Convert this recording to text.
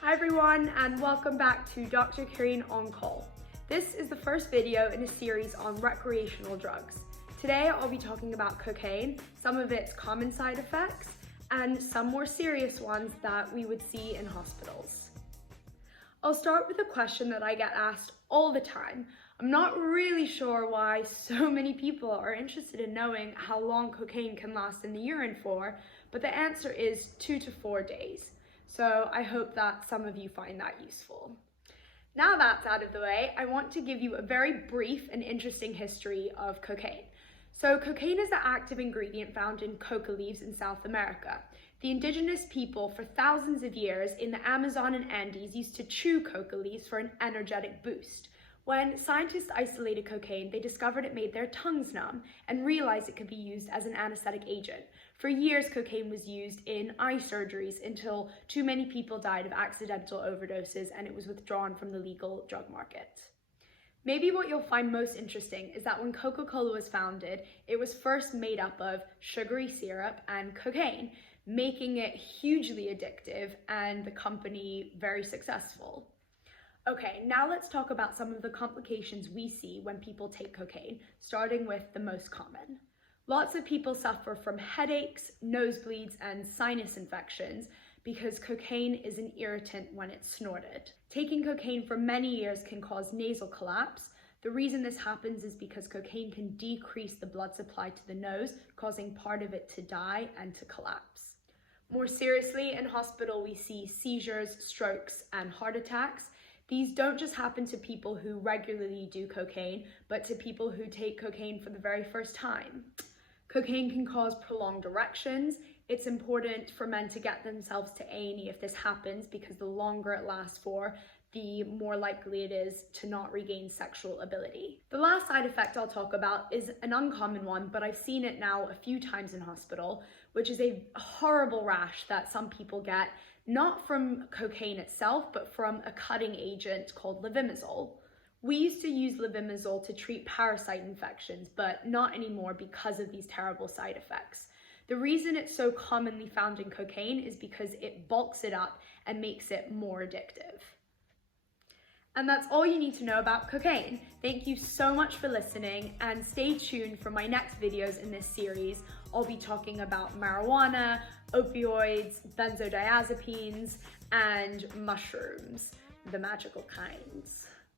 Hi everyone, and welcome back to Dr. Urine on Call. This is the first video in a series on recreational drugs. Today I'll be talking about cocaine, some of its common side effects, and some more serious ones that we would see in hospitals. I'll start with a question that I get asked all the time. I'm not really sure why so many people are interested in knowing how long cocaine can last in the urine for, but the answer is 2 to 4 days. So I hope that some of you find that useful. Now that's out of the way, I want to give you a very brief and interesting history of cocaine. So cocaine is the active ingredient found in coca leaves in South America. The indigenous people for thousands of years in the Amazon and Andes used to chew coca leaves for an energetic boost. When scientists isolated cocaine, they discovered it made their tongues numb and realized it could be used as an anesthetic agent. For years, cocaine was used in eye surgeries until too many people died of accidental overdoses and it was withdrawn from the legal drug market. Maybe what you'll find most interesting is that when Coca-Cola was founded, it was first made up of sugary syrup and cocaine, making it hugely addictive and the company very successful. Okay, now let's talk about some of the complications we see when people take cocaine, starting with the most common. Lots of people suffer from headaches, nosebleeds, and sinus infections because cocaine is an irritant when it's snorted. Taking cocaine for many years can cause nasal collapse. The reason this happens is because cocaine can decrease the blood supply to the nose, causing part of it to die and to collapse. More seriously, in hospital we see seizures, strokes, and heart attacks. These don't just happen to people who regularly do cocaine, but to people who take cocaine for the very first time. Cocaine can cause prolonged erections. It's important for men to get themselves to A&E if this happens, because the longer it lasts for, the more likely it is to not regain sexual ability. The last side effect I'll talk about is an uncommon one, but I've seen it now a few times in hospital, which is a horrible rash that some people get, not from cocaine itself, but from a cutting agent called levimazole. We used to use levimazole to treat parasite infections, but not anymore because of these terrible side effects. The reason it's so commonly found in cocaine is because it bulks it up and makes it more addictive. And that's all you need to know about cocaine. Thank you so much for listening, and stay tuned for my next videos in this series. I'll be talking about marijuana, opioids, benzodiazepines, and mushrooms, the magical kinds.